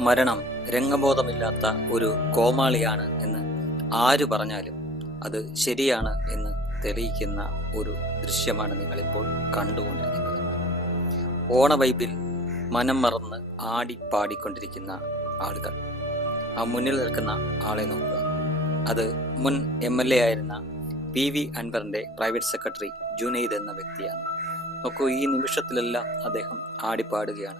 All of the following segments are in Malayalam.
മരണം രംഗബോധമില്ലാത്ത ഒരു കോമാളിയാണ് എന്ന് ആര് പറഞ്ഞാലും അത് ശരിയാണ് എന്ന് തെളിയിക്കുന്ന ഒരു ദൃശ്യമാണ് നിങ്ങളിപ്പോൾ കണ്ടുകൊണ്ടിരിക്കുന്നത്. ഓണവൈബിൽ മനം മറന്ന് ആടിപ്പാടിക്കൊണ്ടിരിക്കുന്ന ആളുകൾ. ആ മുന്നിൽ നിൽക്കുന്ന ആളെ നോക്കുക. അത് മുൻ എം എൽ എ ആയിരുന്ന പി വി അൻവറിന്റെ പ്രൈവറ്റ് സെക്രട്ടറി ജുനൈദ് എന്ന വ്യക്തിയാണ്. നോക്കൂ ഈ നിമിഷത്തിലെല്ലാം അദ്ദേഹം ആടിപ്പാടുകയാണ്.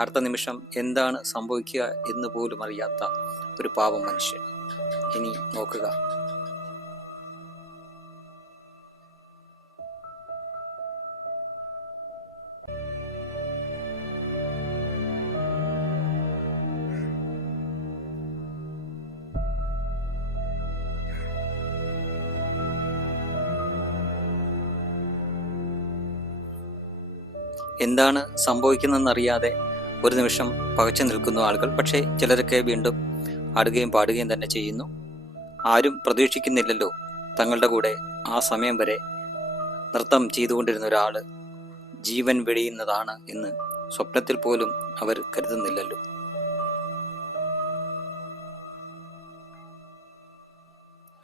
അടുത്ത നിമിഷം എന്താണ് സംഭവിക്കുക എന്ന് പോലും അറിയാത്ത ഒരു പാവം മനുഷ്യൻ. ഇനി നോക്കുക. എന്താണ് സംഭവിക്കുന്നതെന്നറിയാതെ ഒരു നിമിഷം പകച്ചു നിൽക്കുന്നു ആളുകൾ. പക്ഷേ ചിലരൊക്കെ വീണ്ടും ആടുകയും പാടുകയും തന്നെ ചെയ്യുന്നു. ആരും പ്രതീക്ഷിക്കുന്നില്ലല്ലോ തങ്ങളുടെ കൂടെ ആ സമയം വരെ നൃത്തം ചെയ്തുകൊണ്ടിരുന്ന ഒരാൾ ജീവൻ വെടിയുന്നതാണ് എന്ന് സ്വപ്നത്തിൽ പോലും അവർ കരുതുന്നില്ലല്ലോ.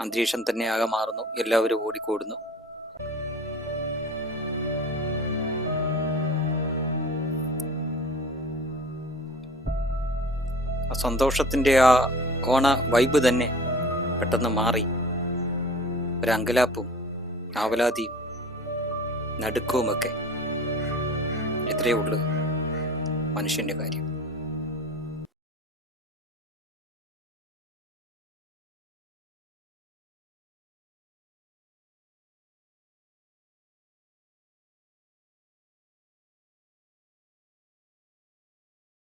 അന്തരീക്ഷം തന്നെ ആകെ മാറുന്നു. എല്ലാവരും ഓടിക്കൂടുന്നു. ആ സന്തോഷത്തിന്റെ ആ ഓണ വൈബ് തന്നെ പെട്ടെന്ന് മാറി. ഒരു അങ്കലാപ്പും ആവലാതിയും നടുക്കവുമൊക്കെ. ഇത്രയേ ഉള്ളൂ മനുഷ്യന്റെ കാര്യം.